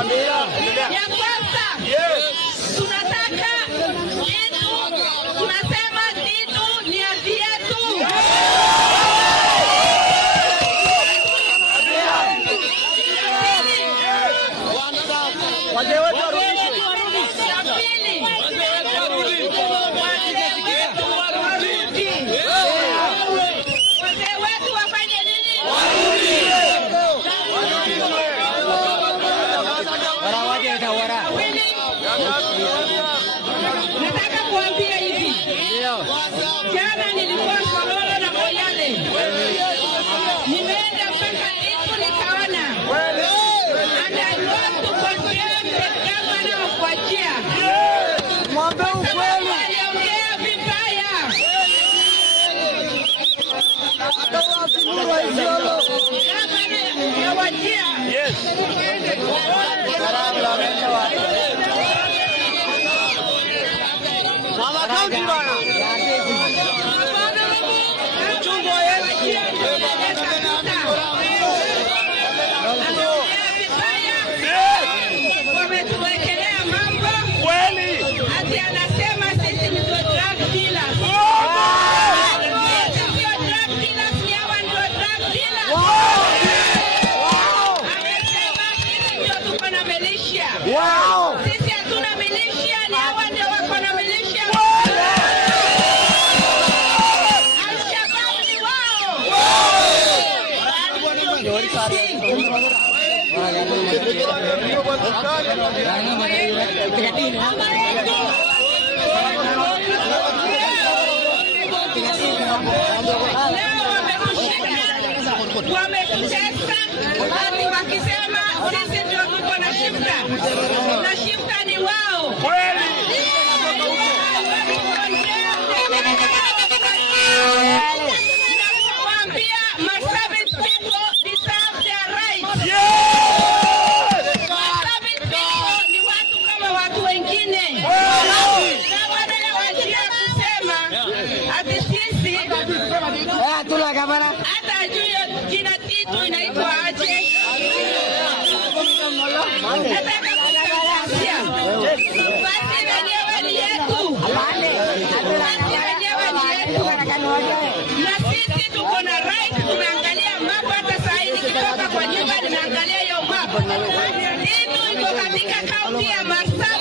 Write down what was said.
Ya kwanza tunataka kitu, tunasema kitu ni ardhi yetu. Wazee wetu wafanye nini? Nataka kuambia hivi. Jana nilikuwa Kololo na Moyale. Nimeenda mpaka Itu nikaona. And I want to confirm the governor of Wajir. mwambe ukweli. Aliongea vibaya. Governor ya Wajir. Mama kaunti bana. Wametuwekelea mambo ati anasema sisi ni drug dealers. Sisi sio drug dealers, ni hawa ndio drug dealers. Amesema sisi ndio tuko na militia. Sisi hatuna militia, ni hawa ndio wako na militia. Al-Shabaab ni wao. Wametutesa hadi wakisema sisi ndio tuko na shifta, na shifta ni wao. Nakuambia Marsabit people deserve their rights. Marsabit people ni watu kama watu wengine. Na badala Wajir kusema ati sisi hata juu ya jina titu inaitwa aje. Nataka kutangazia basi wenyewe ni yetu. Basi wenyewe ni yetu. Na sisi tuko na right, tumeangalia map hata saa hii nikitoka kwa nyumba nimeangalia hiyo map. Titu iko katika kaunti ya Marsabit.